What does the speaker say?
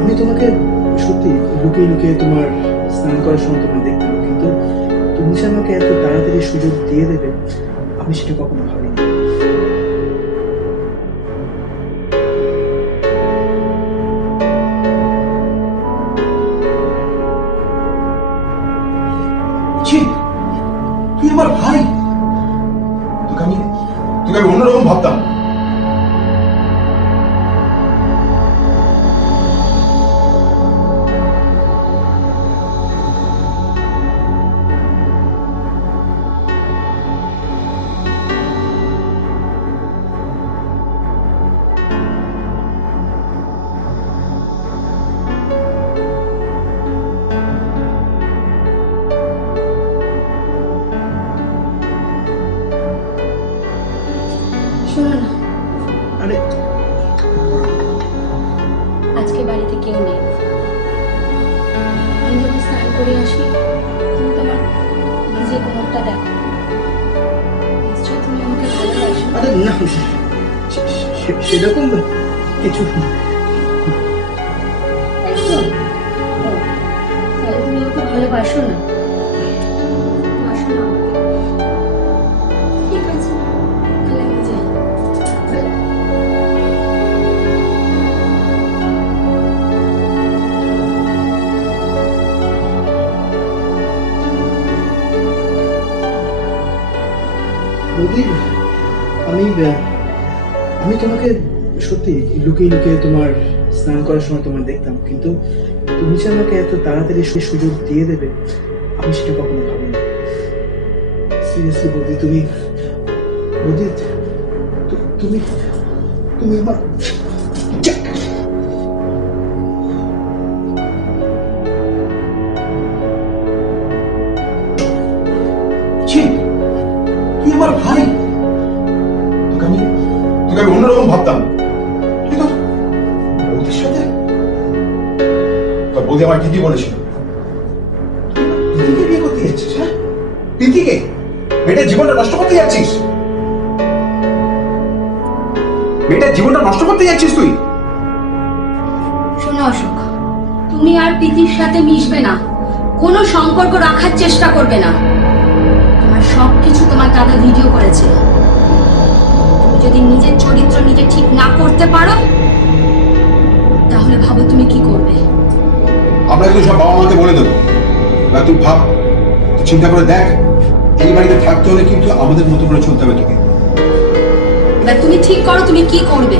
আমি তোমাকে সত্যি লুকিয়ে লুকিয়ে তোমার স্নান করার সময় তোমার দেখতাম, কিন্তু তুমি যে আমাকে এত তাড়াতাড়ি সুযোগ দিয়ে দেবে আমি সেটা কখনো ভাবিনি। তুই আমার ভাই, তোকে আমি অন্যরকম ভাবতাম। শোনো না, আরে আজকে বাড়িতে কেউ নেই। আমি যখন স্নান করে আসি তুমি তোমার নিজের মুখটা দেখো, নিশ্চয়ই তুমি আমাকে ভালোবাসো। আরে না, সেরকম কিছু একদম। তাহলে তুমি আমাকে ভালোবাসো না? বাসো না আমাকে। ঠিক আছে, তাহলে আমি যাই। বৌদি, আমি আমি তোমাকে সত্যি লুকিয়ে লুকিয়ে তোমার স্নান করার সময় তোমার দেখতাম, কিন্তু তুমি যে আমাকে এত তাড়াতাড়ি সুযোগ দিয়ে দেবে আমি সেটা কখনো ভাবিনি। সিরিয়াসলি বৌদি, বৌদি তুমি তুমি আমার তুই আমার ভাই, তোকে আমি অন্যরকম ভাবতাম। তুই তো বৌদির সাথে, তোর বৌদি আমার ঠিকই বলেছিল প্রীতিকে বিয়ে করতে যাচ্ছিস। হ্যাঁ, প্রীতিকে, মেয়েটার জীবনটা নষ্ট করতে যাচ্ছিস। মেয়েটার জীবনটা নষ্ট করতে যাচ্ছিস তুই। শোনো অশোক, তুমি আর প্রীতির সাথে মিশবে না, কোনো সম্পর্ক রাখার চেষ্টা করবে না। তোমার সবকিছু তোমার দাদা ভিডিও করেছে। তুমি যদি নিজের চরিত্র নিজে ঠিক না করতে পারো তাহলে ভাবো তুমি কি করবে। আমরা কিন্তু সব বাবা মাকে বলে দেবো। তুই ভাব, তুই চিন্তা করে দেখ, এই বাড়িতে থাকতে হলে কিন্তু আমাদের মতো করে চলতে হবে তোকে। এবার তুমি ঠিক করো তুমি কি করবে।